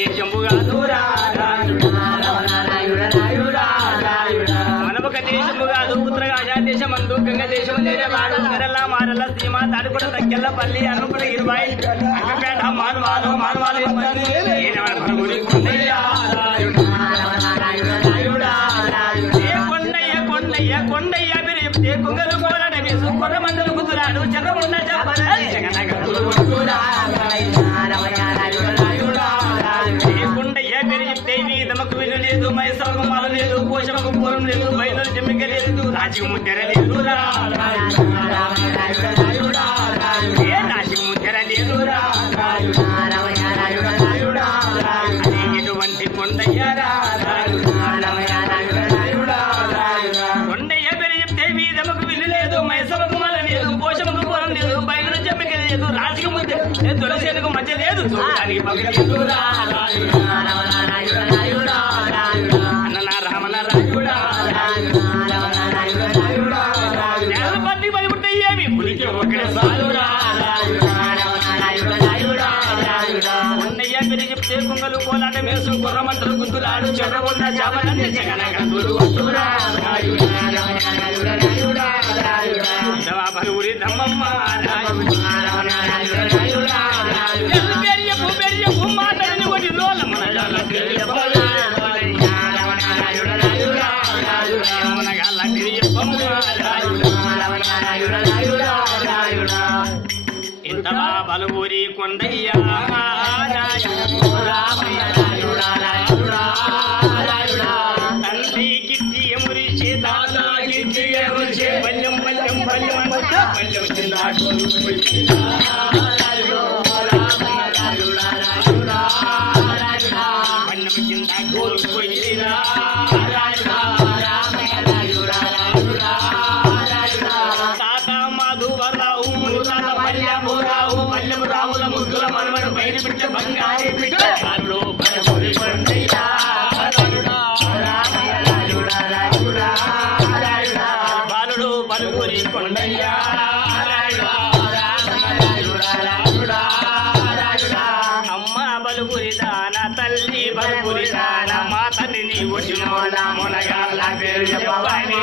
దేశంబుగా మనొక దేశము కాదు ఉత్తరగా దేశమందు గంగ దేశం వాడు మరల్లా మారల్ల సీమ తాడుకుడ తక్కెల్ల పల్లి అనుకుడ 20 అక్కపేట మానవాలు మానవాలు కొండయ్య కొండయ్య కొండయ్య చెప్తే కొంగలు కోరడ వేసు కొర్ర మందులు కుదురాడు చంద్రమున్న కొండయ్య పేరు చెప్తే నమకు విలు లేదు మైసవకు మాల లేదు పోషమకు పూరం లేదు బయలు జమ్మిక లేదు రాజు ముద్దెర లేదు రాజు ముద్దెర లేదు ఎటువంటి కొండయ్య కొండయ్య పేరు చెప్తే వీధముకు విలు లేదు మైసవకు మాల లేదు పోషమకు పూరం లేదు బయలు జమ్మిక లేదు రాజు ముద్దె తులసేనుకు మధ్య లేదు చూడడానికి పగ లేదు చెప్తే కొంగలు కోలాట మేసు కొర్రమంటలు గుద్దులాడు చెడగొండ జాబలంటే జగన గంతులు బలుగురి దమ్మమ్మ పెరియపు మాటని ఒకటి లోల మనగాల ఇంతలా బలుగురి కొండయ్య తండ్రి గిట్టి ఎమురిచే తాత గిట్టి ఎమురిచే పల్లెం పల్లెం పల్లెం పల్లెం చిన్నాడు పల్లెం కింద కోల్పోయినా తాత మాధువరావు మునుతాత పల్లెమురావు పల్లెము రాముల ముద్దుల మనమను బయట బిడ్డ బంగారు బిడ్డ బాలుడు బలుగురి కొండయ్య అమ్మ బలుగురి దాన తల్లి బలుగురి దాన మా తల్లిని వచ్చిన మొనగాళ్ళ పేరు చెప్పాలి